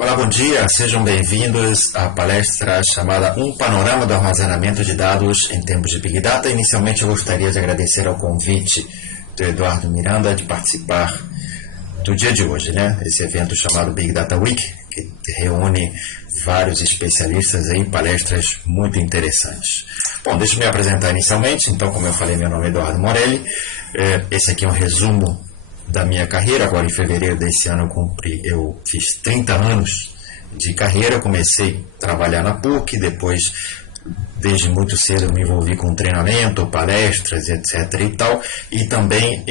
Olá, bom dia, sejam bem-vindos à palestra chamada Um Panorama do Armazenamento de Dados em Tempos de Big Data. Inicialmente eu gostaria de agradecer ao convite do Eduardo Miranda de participar do dia de hoje, né? Esse evento chamado Big Data Week, que reúne vários especialistas aí, palestras muito interessantes. Bom, deixa eu me apresentar inicialmente. Então, como eu falei, meu nome é Eduardo Morelli. Esse aqui é um resumo da minha carreira. Agora em fevereiro desse ano eu fiz 30 anos de carreira. Comecei a trabalhar na PUC, depois desde muito cedo eu me envolvi com treinamento, palestras, etc. e tal, e também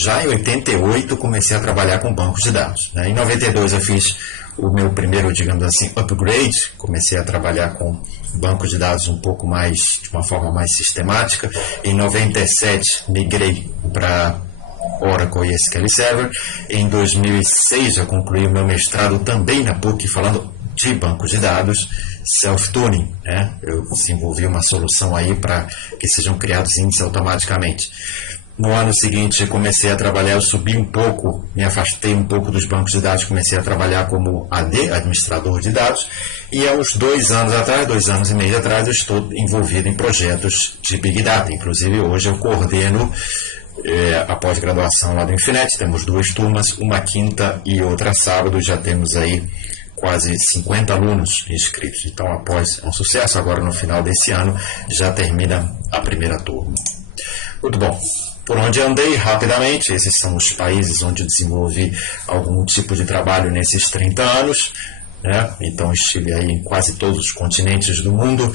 já em 88 comecei a trabalhar com bancos de dados, né? Em 92 eu fiz o meu primeiro, digamos assim, upgrade, comecei a trabalhar com bancos de dados um pouco mais, de uma forma mais sistemática. Em 97 migrei para Oracle e SQL Server. Em 2006 eu concluí o meu mestrado também na PUC, falando de bancos de dados, self-tuning, né? Eu desenvolvi uma solução aí para que sejam criados índices automaticamente. No ano seguinte comecei a trabalhar, eu subi um pouco, me afastei um pouco dos bancos de dados, comecei a trabalhar como AD, administrador de dados, e há uns 2 anos e meio atrás, eu estou envolvido em projetos de Big Data. Inclusive hoje eu coordeno a pós-graduação lá do Infinet. Temos 2 turmas, uma quinta e outra sábado. Já temos aí quase 50 alunos inscritos. Então, após um sucesso, agora no final desse ano, já termina a primeira turma. Muito bom. Por onde andei rapidamente, esses são os países onde eu desenvolvi algum tipo de trabalho nesses 30 anos, né? Então, estive aí em quase todos os continentes do mundo.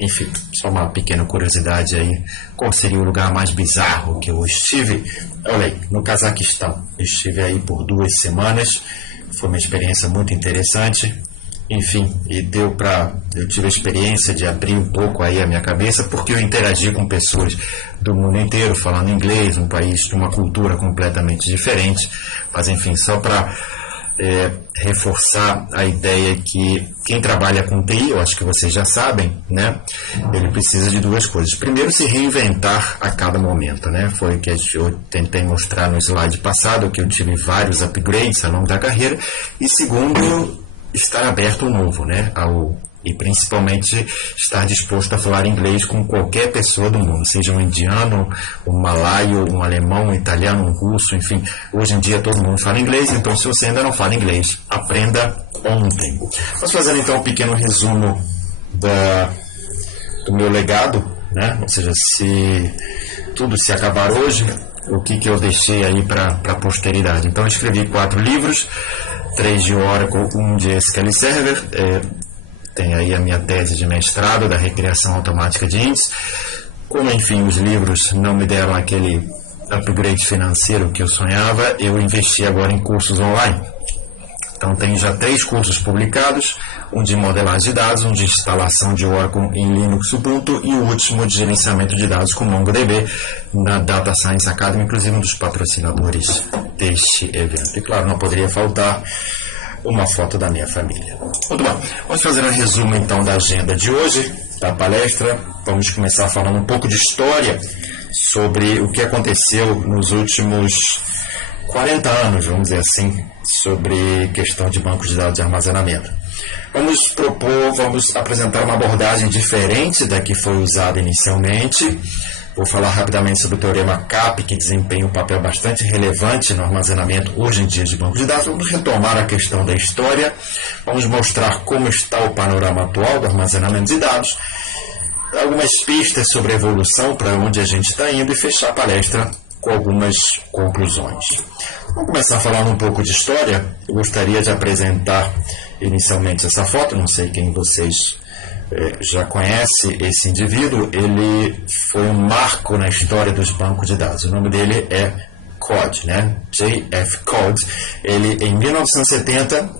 Enfim, só uma pequena curiosidade aí, qual seria o lugar mais bizarro que eu estive? Olha aí, no Cazaquistão. Estive aí por 2 semanas, foi uma experiência muito interessante. Enfim, e eu tive a experiência de abrir um pouco aí a minha cabeça, porque eu interagi com pessoas do mundo inteiro, falando inglês, um país de uma cultura completamente diferente. Mas enfim, só para reforçar a ideia que quem trabalha com TI, eu acho que vocês já sabem, né? Ele precisa de 2 coisas. Primeiro, se reinventar a cada momento, né? Foi o que eu tentei mostrar no slide passado, que eu tive vários upgrades ao longo da carreira. E segundo, estar aberto ao novo, né? E principalmente estar disposto a falar inglês com qualquer pessoa do mundo, seja um indiano, um malaio, um alemão, um italiano, um russo, enfim. Hoje em dia todo mundo fala inglês, então se você ainda não fala inglês, aprenda ontem. Vamos fazer então um pequeno resumo do meu legado, né? Ou seja, se tudo se acabar hoje, o que eu deixei aí para a posteridade. Então eu escrevi 4 livros, 3 de Oracle, 1 de SQL Server. Tem aí a minha tese de mestrado da recriação automática de índices. Como, enfim, os livros não me deram aquele upgrade financeiro que eu sonhava, eu investi agora em cursos online. Então, tenho já 3 cursos publicados, um de modelagem de dados, um de instalação de Oracle em Linux Ubuntu e o último de gerenciamento de dados com MongoDB na Data Science Academy, inclusive um dos patrocinadores deste evento. E, claro, não poderia faltar uma foto da minha família. Muito bom, vamos fazer um resumo então da agenda de hoje, da palestra. Vamos começar falando um pouco de história sobre o que aconteceu nos últimos 40 anos, vamos dizer assim, sobre questão de bancos de dados de armazenamento. Vamos apresentar uma abordagem diferente da que foi usada inicialmente. Vou falar rapidamente sobre o teorema CAP, que desempenha um papel bastante relevante no armazenamento hoje em dia de bancos de dados. Vamos retomar a questão da história, vamos mostrar como está o panorama atual do armazenamento de dados, algumas pistas sobre a evolução, para onde a gente está indo, e fechar a palestra com algumas conclusões. Vamos começar falando um pouco de história. Eu gostaria de apresentar inicialmente essa foto, não sei quem vocês já conhece esse indivíduo. Ele foi um marco na história dos bancos de dados. O nome dele é Codd, né? J.F. Codd. Ele, em 1970,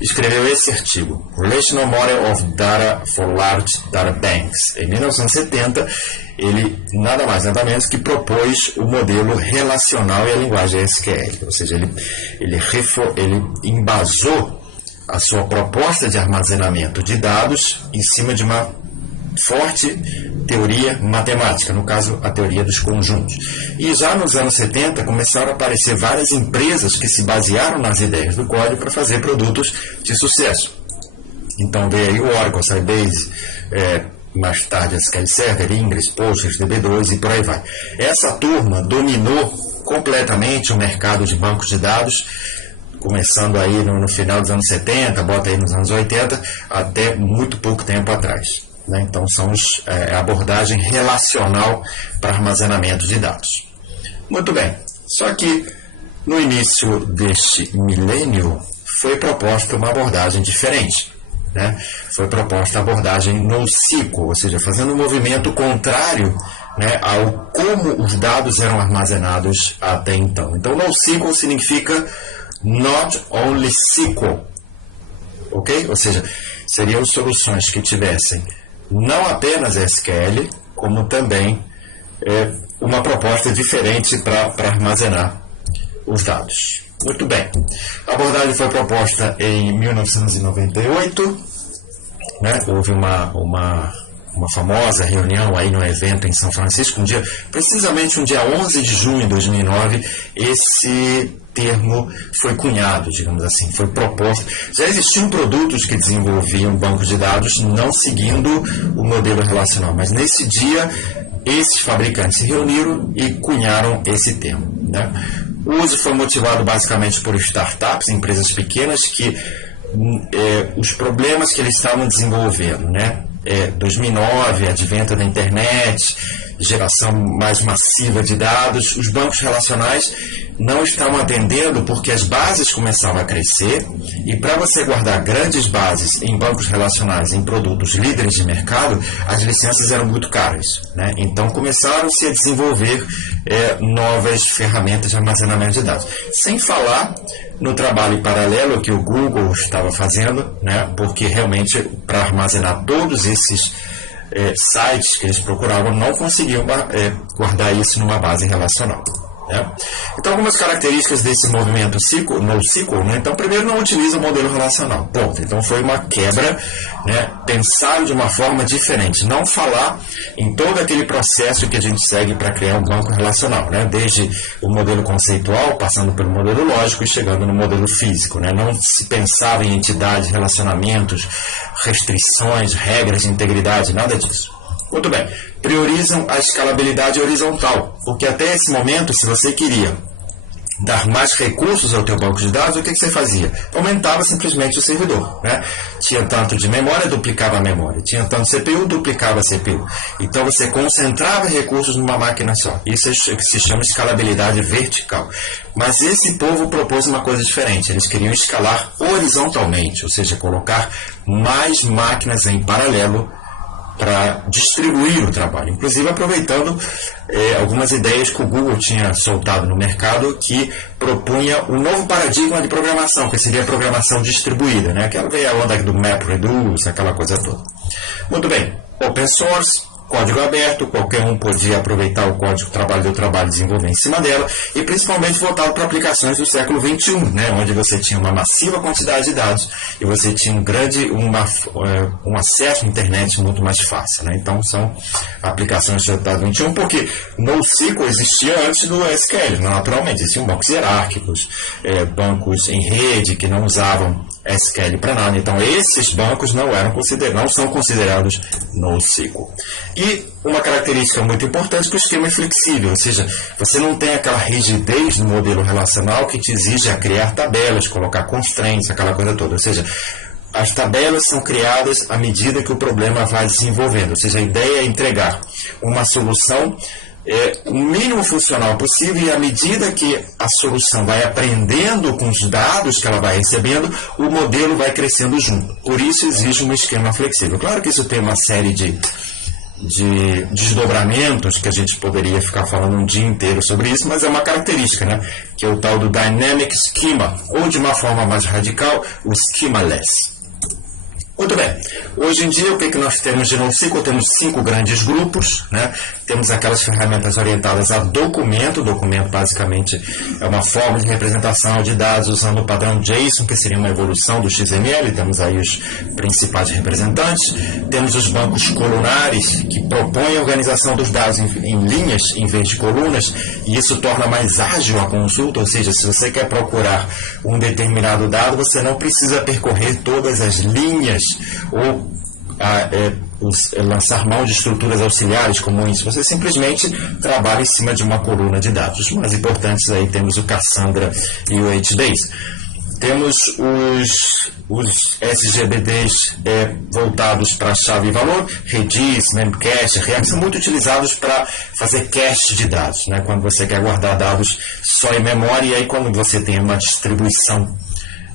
escreveu esse artigo, Relational Model of Data for Large Data Banks. Em 1970, ele nada mais nada menos que propôs o modelo relacional e a linguagem SQL. Ou seja, ele embasou a sua proposta de armazenamento de dados em cima de uma forte teoria matemática, no caso a teoria dos conjuntos. E já nos anos 70 começaram a aparecer várias empresas que se basearam nas ideias do código para fazer produtos de sucesso. Então veio aí o Oracle, Sybase, mais tarde a SQL Server, Ingress, Postgres, DB2 e por aí vai. Essa turma dominou completamente o mercado de bancos de dados, começando aí no final dos anos 70, bota aí nos anos 80, até muito pouco tempo atrás. Né? Então são a abordagem relacional para armazenamento de dados. Muito bem, só que no início deste milênio foi proposta uma abordagem diferente. Né? Foi proposta a abordagem NoSQL, ou seja, fazendo um movimento contrário, né, ao como os dados eram armazenados até então. Então NoSQL significa Not Only SQL, ok? Ou seja, seriam soluções que tivessem não apenas SQL, como também uma proposta diferente para armazenar os dados. Muito bem. A abordagem foi proposta em 1998, né? Houve uma famosa reunião aí no evento em São Francisco, precisamente um dia 11 de junho de 2009, esse termo foi cunhado, digamos assim, foi proposto. Já existiam produtos que desenvolviam bancos de dados não seguindo o modelo relacional, mas nesse dia esses fabricantes se reuniram e cunharam esse termo. Né? O uso foi motivado basicamente por startups, empresas pequenas, que os problemas que eles estavam desenvolvendo, né? 2009, advento da internet, geração mais massiva de dados, os bancos relacionais não estavam atendendo porque as bases começavam a crescer e para você guardar grandes bases em bancos relacionais, em produtos líderes de mercado, as licenças eram muito caras. Né? Então começaram-se a desenvolver novas ferramentas de armazenamento de dados. Sem falar no trabalho paralelo que o Google estava fazendo, né? Porque realmente para armazenar todos esses sites que eles procuravam não conseguiam guardar isso numa base relacional. Né? Então, algumas características desse movimento NoSQL, né? Então, primeiro, não utiliza o modelo relacional. Ponto. Então, foi uma quebra, né? Pensar de uma forma diferente. Não falar em todo aquele processo que a gente segue para criar um banco relacional, né? Desde o modelo conceitual, passando pelo modelo lógico e chegando no modelo físico. Né? Não se pensava em entidades, relacionamentos, restrições, regras de integridade, nada disso. Muito bem, priorizam a escalabilidade horizontal, porque até esse momento, se você queria dar mais recursos ao teu banco de dados, o que você fazia? Aumentava simplesmente o servidor. Né? Tinha tanto de memória, duplicava a memória. Tinha tanto CPU, duplicava a CPU. Então você concentrava recursos numa máquina só. Isso é que se chama escalabilidade vertical. Mas esse povo propôs uma coisa diferente. Eles queriam escalar horizontalmente, ou seja, colocar mais máquinas em paralelo para distribuir o trabalho, inclusive aproveitando algumas ideias que o Google tinha soltado no mercado que propunha um novo paradigma de programação, que seria a programação distribuída, né? Aquela veio a onda do MapReduce, aquela coisa toda. Muito bem, open source, código aberto, qualquer um podia aproveitar o código do trabalho e desenvolver em cima dela, e principalmente voltado para aplicações do século XXI, né, onde você tinha uma massiva quantidade de dados e você tinha um acesso à internet muito mais fácil. Né? Então são aplicações do século XXI, porque NoSQL existia antes do SQL, naturalmente, existiam bancos hierárquicos, bancos em rede que não usavam SQL para nada. Então esses bancos não são considerados NoSQL. E uma característica muito importante é que o esquema é flexível, ou seja, você não tem aquela rigidez no modelo relacional que te exige a criar tabelas, colocar constraints, aquela coisa toda. Ou seja, as tabelas são criadas à medida que o problema vai desenvolvendo. Ou seja, a ideia é entregar uma solução o mínimo funcional possível e à medida que a solução vai aprendendo com os dados que ela vai recebendo, o modelo vai crescendo junto. Por isso exige um esquema flexível. Claro que isso tem uma série de desdobramentos que a gente poderia ficar falando um dia inteiro sobre isso, mas é uma característica, né? Que é o tal do Dynamic Schema, ou de uma forma mais radical, o Schemaless. Muito bem. Hoje em dia, o que nós temos de NoSQL? Temos 5 grandes grupos, né? Temos aquelas ferramentas orientadas a documento. Documento, basicamente, é uma forma de representação de dados usando o padrão JSON, que seria uma evolução do XML. Temos aí os principais representantes. Temos os bancos colunares, que propõem a organização dos dados em linhas em vez de colunas, e isso torna mais ágil a consulta, ou seja, se você quer procurar um determinado dado, você não precisa percorrer todas as linhas ou lançar mão de estruturas auxiliares comuns. Você simplesmente trabalha em cima de uma coluna de dados. Os mais importantes aí temos o Cassandra e o HBase. Temos os SGBDs voltados para chave e valor, Redis, Memcache, React, são muito utilizados para fazer cache de dados, né? Quando você quer guardar dados só em memória, e aí quando você tem uma distribuição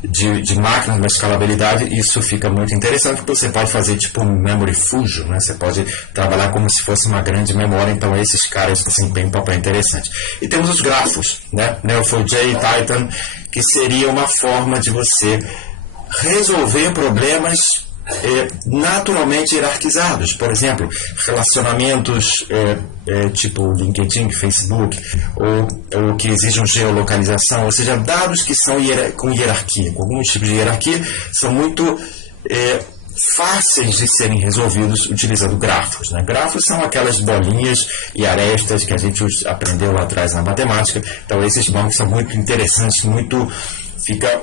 de máquinas, uma escalabilidade, isso fica muito interessante, porque você pode fazer tipo um memory fusion, né? Você pode trabalhar como se fosse uma grande memória, então esses caras desempenham um papel interessante. E temos os grafos, né? Neo4j, Titan, que seria uma forma de você resolver problemas naturalmente hierarquizados. Por exemplo, relacionamentos tipo LinkedIn, Facebook, ou que exijam geolocalização, ou seja, dados que são com hierarquia, com alguns tipos de hierarquia, são muito fáceis de serem resolvidos utilizando grafos, né? Grafos são aquelas bolinhas e arestas que a gente aprendeu lá atrás na matemática. Então esses bancos são muito interessantes, fica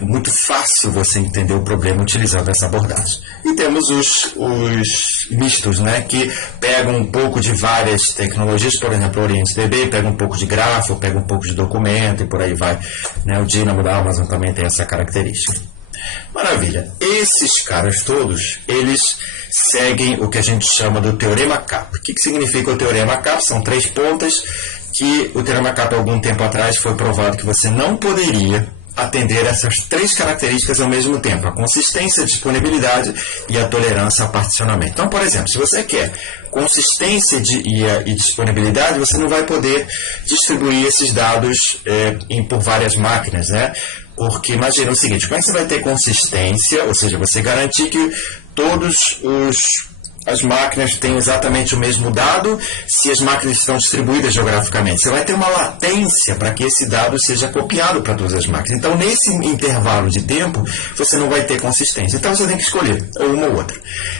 muito fácil você entender o problema utilizando essa abordagem. E temos os mistos, né, que pegam um pouco de várias tecnologias, por exemplo, o OrientDB pega um pouco de grafo, pega um pouco de documento e por aí vai, né? O Dynamo da Amazon também tem essa característica. Maravilha. Esses caras todos, eles seguem o que a gente chama do Teorema CAP. O que significa o Teorema CAP? São 3 pontas que o Teorema CAP, algum tempo atrás, foi provado que você não poderia atender essas 3 características ao mesmo tempo: a consistência, a disponibilidade e a tolerância ao particionamento. Então, por exemplo, se você quer consistência e disponibilidade, você não vai poder distribuir esses dados por várias máquinas, né? Porque imagina o seguinte: como é que você vai ter consistência, ou seja, você garantir que as máquinas têm exatamente o mesmo dado se as máquinas estão distribuídas geograficamente? Você vai ter uma latência para que esse dado seja copiado para todas as máquinas. Então, nesse intervalo de tempo, você não vai ter consistência. Então, você tem que escolher uma ou outra.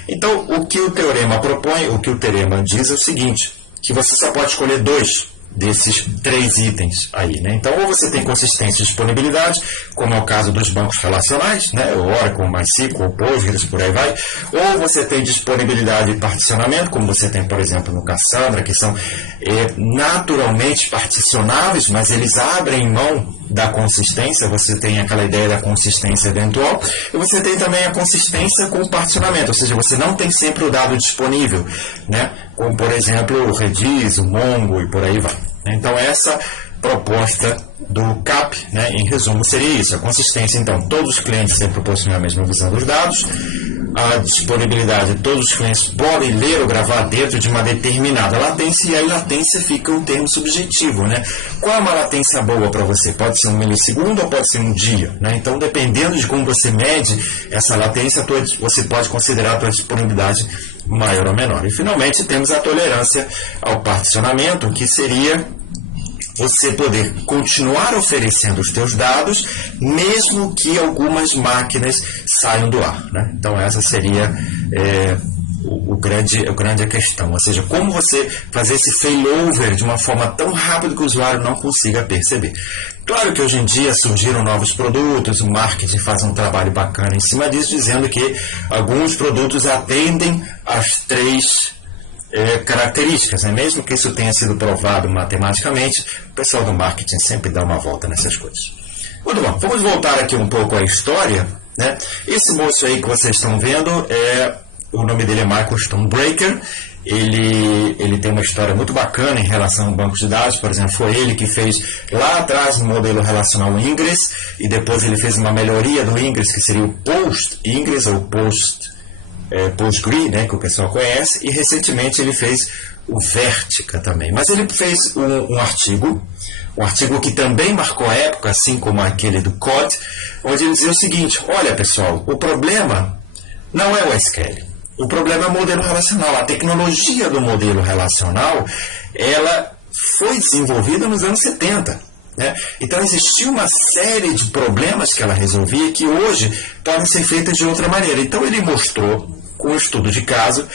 Então, o que o teorema propõe, o que o teorema diz é o seguinte, que você só pode escolher 2 desses 3 itens aí, né? Então, ou você tem consistência e disponibilidade, como é o caso dos bancos relacionais, né? O Oracle, MySQL, Postgres, por aí vai. Ou você tem disponibilidade e particionamento, como você tem, por exemplo, no Cassandra, que são naturalmente particionáveis, mas eles abrem mão da consistência. Você tem aquela ideia da consistência eventual. E você tem também a consistência com o particionamento, ou seja, você não tem sempre o dado disponível, né? Como, por exemplo, o Redis, o Mongo e por aí vai. Então, essa proposta do CAP, né, em resumo, seria isso: a consistência. Então, todos os clientes sempre proporcionam a mesma visão dos dados. A disponibilidade: todos os clientes podem ler ou gravar dentro de uma determinada latência, e aí latência fica um termo subjetivo, né? Qual é uma latência boa para você? Pode ser 1 milissegundo ou pode ser 1 dia, né? Então, dependendo de como você mede essa latência, você pode considerar a sua disponibilidade maior ou menor. E, finalmente, temos a tolerância ao particionamento, que seria você poder continuar oferecendo os teus dados, mesmo que algumas máquinas saiam do ar, né? Então, essa seria a grande questão. Ou seja, como você fazer esse failover de uma forma tão rápida que o usuário não consiga perceber. Claro que hoje em dia surgiram novos produtos, o marketing faz um trabalho bacana em cima disso, dizendo que alguns produtos atendem às 3 características, né? Mesmo que isso tenha sido provado matematicamente, o pessoal do marketing sempre dá uma volta nessas coisas. Muito bom, vamos voltar aqui um pouco à história, né? Esse moço aí que vocês estão vendo, o nome dele é Michael Stonebraker. Ele tem uma história muito bacana em relação ao banco de dados. Por exemplo, foi ele que fez lá atrás o modelo relacional Ingress, e depois ele fez uma melhoria do Ingress, que seria o Post-Ingress ou Postgre, né, que o pessoal conhece, e recentemente ele fez o Vertica também. Mas ele fez um artigo que também marcou a época, assim como aquele do COD, onde ele dizia o seguinte: olha pessoal, o problema não é o SQL, o problema é o modelo relacional. A tecnologia do modelo relacional, ela foi desenvolvida nos anos 70. Né? Então existia uma série de problemas que ela resolvia que hoje podem ser feitas de outra maneira. Então ele mostrou, com um estudo de caso,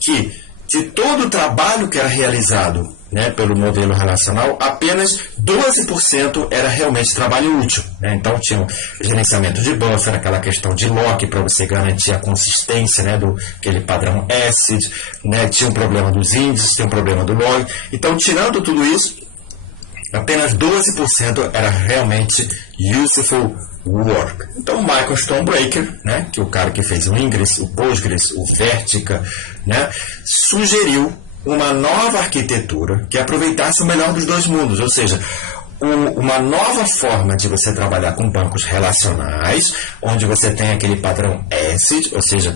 que de todo o trabalho que era realizado, né, pelo modelo relacional, apenas 12% era realmente trabalho útil. Né? Então tinha o gerenciamento de buffer, aquela questão de lock para você garantir a consistência, né, do aquele padrão ACID, né? Tinha um problema dos índices, tinha um problema do log. Então, tirando tudo isso, apenas 12% era realmente useful work. Então o Michael Stonebraker, né, que é o cara que fez o Ingress, o Postgres, o Vertica, né, sugeriu uma nova arquitetura que aproveitasse o melhor dos dois mundos, ou seja, uma nova forma de você trabalhar com bancos relacionais, onde você tem aquele padrão ACID, ou seja,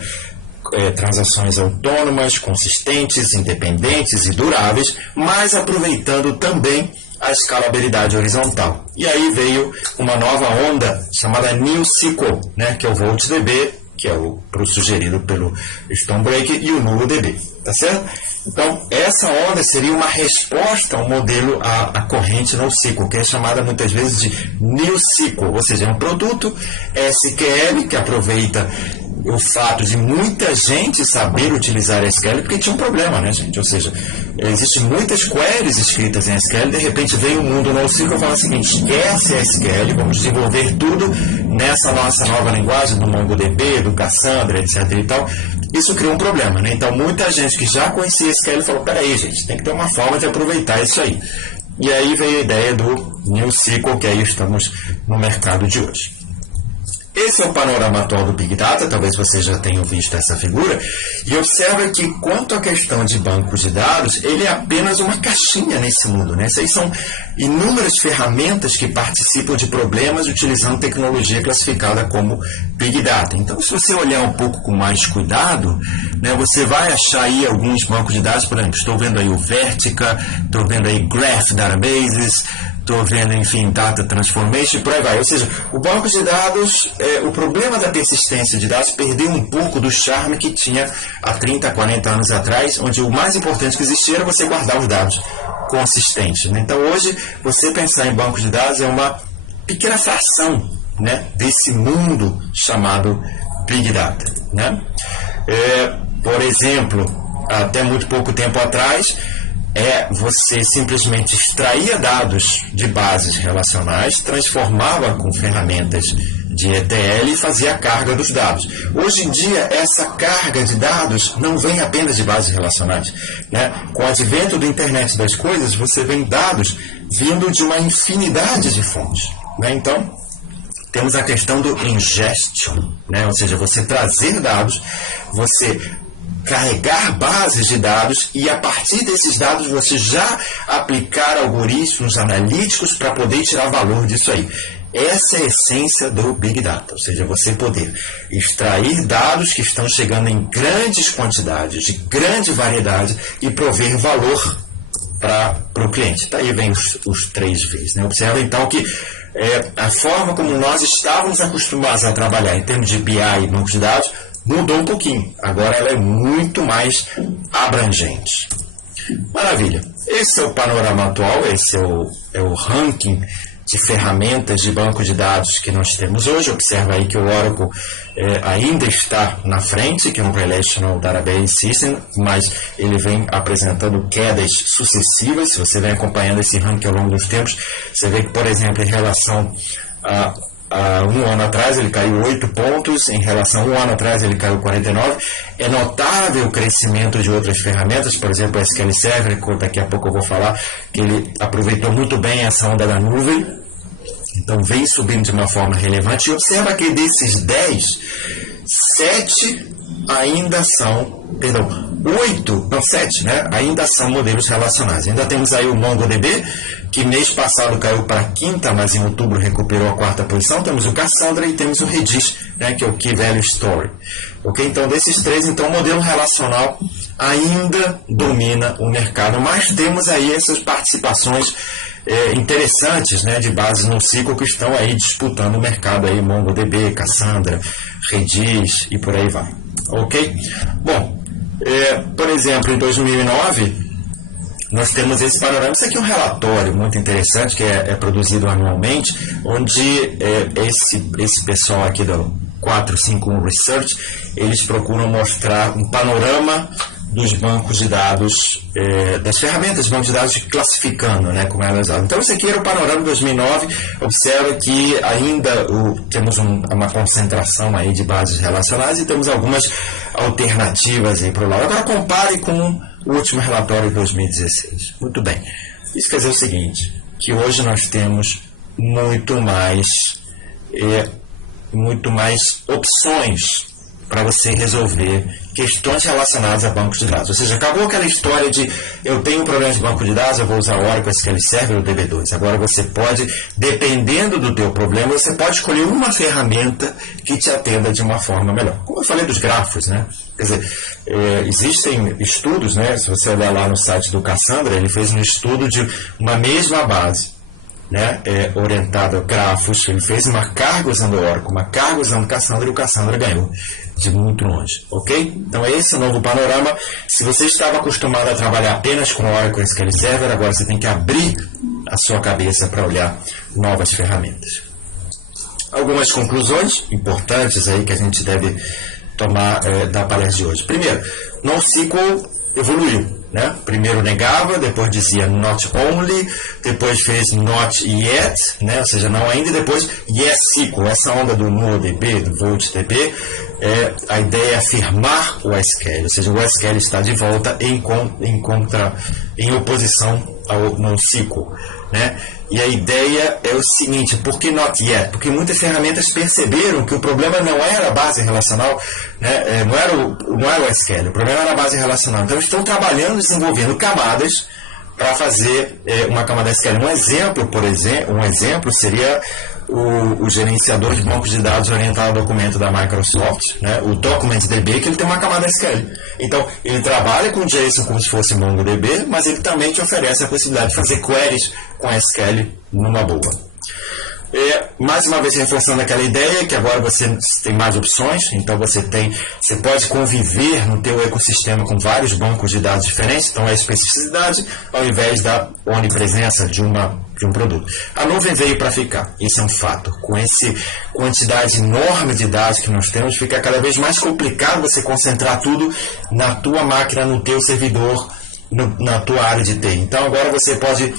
transações autônomas, consistentes, independentes e duráveis, mas aproveitando também a escalabilidade horizontal. E aí veio uma nova onda chamada NewSQL, né, que é o VoltDB, que é o sugerido pelo Stonebraker, e o NullDB, tá certo? Então, essa onda seria uma resposta ao modelo, à corrente NoSQL, que é chamada muitas vezes de NewSQL, ou seja, é um produto SQL que aproveita o fato de muita gente saber utilizar SQL, porque tinha um problema, né, gente? Ou seja, existem muitas queries escritas em SQL, de repente veio o mundo NoSQL e fala o seguinte: esquece SQL, vamos desenvolver tudo nessa nossa nova linguagem do MongoDB, do Cassandra, etc. e tal. Isso criou um problema, né? Então, muita gente que já conhecia SQL falou: peraí, gente, tem que ter uma forma de aproveitar isso aí. E aí veio a ideia do NewSQL, que aí estamos no mercado de hoje. Esse é o panorama atual do Big Data, talvez vocês já tenham visto essa figura, e observa que, quanto à questão de bancos de dados, ele é apenas uma caixinha nesse mundo, né? Essas são inúmeras ferramentas que participam de problemas utilizando tecnologia classificada como Big Data. Então, se você olhar um pouco com mais cuidado, né, você vai achar aí alguns bancos de dados, por exemplo, estou vendo aí o Vertica, estou vendo aí Graph Databases, estou vendo, enfim, Data Transformation e por aí vai. Ou seja, o banco de dados, o problema da persistência de dados perdeu um pouco do charme que tinha há 30, 40 anos atrás, onde o mais importante que existia era você guardar os dados consistentes. Né? Então, hoje, você pensar em bancos de dados é uma pequena fração, né, desse mundo chamado Big Data. Né? Por exemplo, até muito pouco tempo atrás, você simplesmente extraía dados de bases relacionais, transformava com ferramentas de ETL e fazia a carga dos dados. Hoje em dia, essa carga de dados não vem apenas de bases relacionais. Né? Com o advento da internet das coisas, você vê dados vindo de uma infinidade de fontes. Né? Então, temos a questão do ingestion, né? Ou seja, você trazer dados, você carregar bases de dados e, a partir desses dados, você já aplicar algoritmos analíticos para poder tirar valor disso aí. Essa é a essência do Big Data, ou seja, você poder extrair dados que estão chegando em grandes quantidades, de grande variedade, e prover valor para o cliente. Daí vem os 3 Vs. Né? Observa então que a forma como nós estávamos acostumados a trabalhar em termos de BI e bancos de dados mudou um pouquinho. Agora ela é muito mais abrangente. Maravilha. Esse é o panorama atual, esse é o ranking de ferramentas de banco de dados que nós temos hoje. Observa aí que o Oracle ainda está na frente, que é um Relational Database System, mas ele vem apresentando quedas sucessivas. Se você vem acompanhando esse ranking ao longo dos tempos, você vê que, por exemplo, em relação a um ano atrás ele caiu 8 pontos, em relação a um ano atrás ele caiu 49. É notável o crescimento de outras ferramentas, por exemplo, o SQL Server, que daqui a pouco eu vou falar, que ele aproveitou muito bem essa onda da nuvem, então vem subindo de uma forma relevante. E observa que desses 10, 7 ainda são, 7, né, ainda são modelos relacionais. Ainda temos aí o MongoDB, que mês passado caiu para a 5ª, mas em outubro recuperou a 4ª posição. Temos o Cassandra e temos o Redis, né, que é o Key Value Story. Ok? Então, desses 3, então, o modelo relacional ainda domina o mercado, mas temos aí essas participações interessantes, né, de base no ciclo que estão aí disputando o mercado aí, MongoDB, Cassandra, Redis e por aí vai. Ok? Bom, por exemplo, em 2009 nós temos esse panorama. Isso aqui é um relatório muito interessante que é produzido anualmente, onde esse pessoal aqui do 451 Research, eles procuram mostrar um panorama dos bancos de dados, das ferramentas de banco de dados, classificando, né, como elas usam. Então, esse aqui era o panorama de 2009. Observa que ainda temos uma concentração aí de bases relacionais e temos algumas alternativas aí para o lado. Agora, compare com o último relatório de 2016. Muito bem. Isso quer dizer o seguinte, que hoje nós temos muito mais opções para você resolver questões relacionadas a bancos de dados. Ou seja, acabou aquela história de eu tenho um problema de banco de dados, eu vou usar o Oracle SQL Server ou o DB2. Agora você pode, dependendo do teu problema, você pode escolher uma ferramenta que te atenda de uma forma melhor. Como eu falei dos grafos, né? Quer dizer, existem estudos, né? Se você olhar lá no site do Cassandra, ele fez um estudo de uma mesma base, né, orientada a grafos. Ele fez uma carga usando Oracle, uma carga usando Cassandra, e o Cassandra ganhou de muito longe, ok? Então esse é o novo panorama. Se você estava acostumado a trabalhar apenas com Oracle SQL Server, agora você tem que abrir a sua cabeça para olhar novas ferramentas. Algumas conclusões importantes aí que a gente deve tomar da palestra de hoje. Primeiro, NoSQL evoluiu, né? Primeiro negava, depois dizia not only, depois fez not yet, né? Ou seja, não ainda, e depois yes SQL. Essa onda do NoDB, do VoltDB, a ideia é afirmar o SQL, ou seja, o SQL está de volta em oposição ao NoSQL, né? E a ideia é o seguinte: por que not yet? Porque muitas ferramentas perceberam que o problema não era a base relacional, né? não era o SQL, o problema era a base relacional. Então estão trabalhando, desenvolvendo camadas para fazer uma camada SQL. Um exemplo seria o gerenciador de bancos de dados orientado ao documento da Microsoft, né? O DocumentDB, que ele tem uma camada SQL. Então, ele trabalha com JSON como se fosse MongoDB, mas ele também te oferece a possibilidade de fazer queries com SQL numa boa. Mais uma vez reforçando aquela ideia que agora você tem mais opções, então você pode conviver no teu ecossistema com vários bancos de dados diferentes, então é a especificidade ao invés da onipresença de um produto. A nuvem veio para ficar, isso é um fato. Com essa quantidade enorme de dados que nós temos, fica cada vez mais complicado você concentrar tudo na tua máquina, no teu servidor, na tua área de TI. Então agora você pode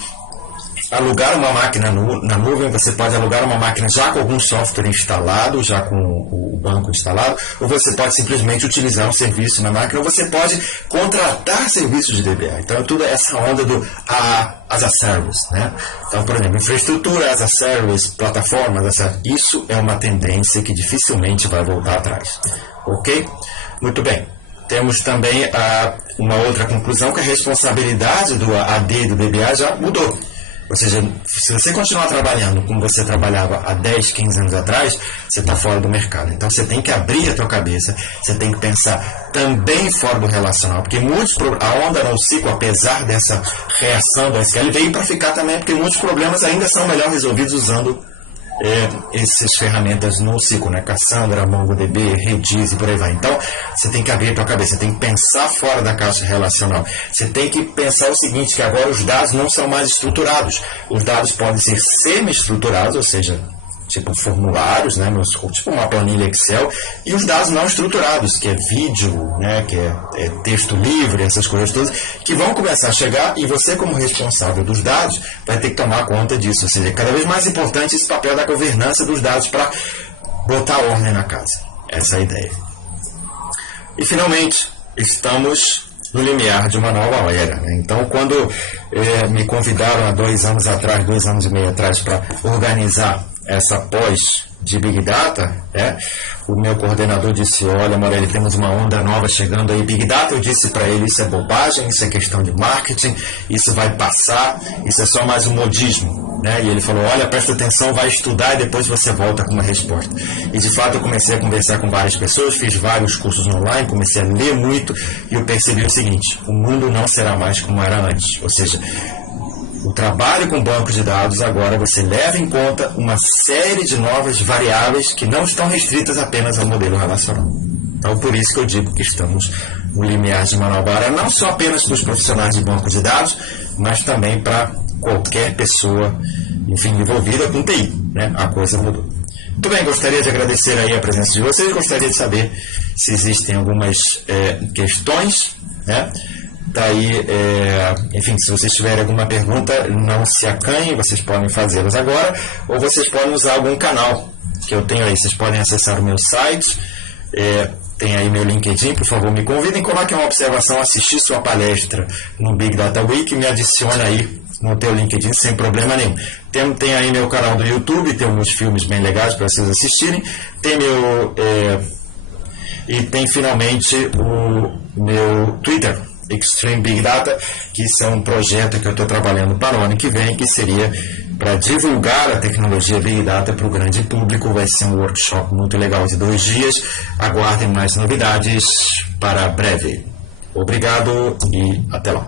alugar uma máquina na nuvem, você pode alugar uma máquina já com algum software instalado, já com o banco instalado, ou você pode simplesmente utilizar um serviço na máquina, ou você pode contratar serviços de DBA. Então, tudo essa onda do as a service, né? Então, por exemplo, infraestrutura as a service, plataforma as a service, isso é uma tendência que dificilmente vai voltar atrás. Ok? Muito bem. Temos também uma outra conclusão, que a responsabilidade do AD e do DBA já mudou. Ou seja, se você continuar trabalhando como você trabalhava há 10, 15 anos atrás, você está fora do mercado. Então você tem que abrir a tua cabeça, você tem que pensar também fora do relacional, porque a onda NoSQL, apesar dessa reação do SQL, veio para ficar também, porque muitos problemas ainda são melhor resolvidos usando essas ferramentas NoSQL, né? Cassandra, MongoDB, Redis e por aí vai. Então, você tem que abrir a tua cabeça, você tem que pensar fora da caixa relacional. Você tem que pensar o seguinte, que agora os dados não são mais estruturados. Os dados podem ser semi-estruturados, ou seja, tipo formulários, né? Tipo uma planilha Excel, e os dados não estruturados, que é vídeo, né? Que é texto livre, essas coisas todas, que vão começar a chegar, e você, como responsável dos dados, vai ter que tomar conta disso. Ou seja, é cada vez mais importante esse papel da governança dos dados para botar ordem na casa. Essa é a ideia. E finalmente, estamos no limiar de uma nova era, né? Então, quando me convidaram há 2 anos atrás, 2 anos e meio atrás, para organizar essa pós de Big Data, o meu coordenador disse, olha, Morelli, temos uma onda nova chegando aí, Big Data. Eu disse para ele, isso é bobagem, isso é questão de marketing, isso vai passar, isso é só mais um modismo, né? E ele falou, olha, presta atenção, vai estudar e depois você volta com uma resposta. E de fato eu comecei a conversar com várias pessoas, fiz vários cursos online, comecei a ler muito e eu percebi o seguinte, o mundo não será mais como era antes, ou seja, o trabalho com banco de dados agora você leva em conta uma série de novas variáveis que não estão restritas apenas ao modelo relacional. Então, por isso que eu digo que estamos no limiar de manobra, não só apenas para os profissionais de banco de dados, mas também para qualquer pessoa, enfim, envolvida com TI, né? A coisa mudou. Muito bem, gostaria de agradecer aí a presença de vocês, gostaria de saber se existem algumas questões, né? Daí, enfim, se vocês tiverem alguma pergunta, não se acanhem, vocês podem fazê-las agora, ou vocês podem usar algum canal que eu tenho aí. Vocês podem acessar o meu site, tem aí meu LinkedIn, por favor, me convidem, coloquem uma observação, assistir sua palestra no Big Data Week, me adicione aí no teu LinkedIn sem problema nenhum. Tem aí meu canal do YouTube, tem alguns filmes bem legais para vocês assistirem, tem meu... e tem finalmente o meu Twitter, Extreme Big Data, que isso é um projeto que eu estou trabalhando para o ano que vem, que seria para divulgar a tecnologia Big Data para o grande público. Vai ser um workshop muito legal de 2 dias. Aguardem mais novidades para breve. Obrigado e até lá.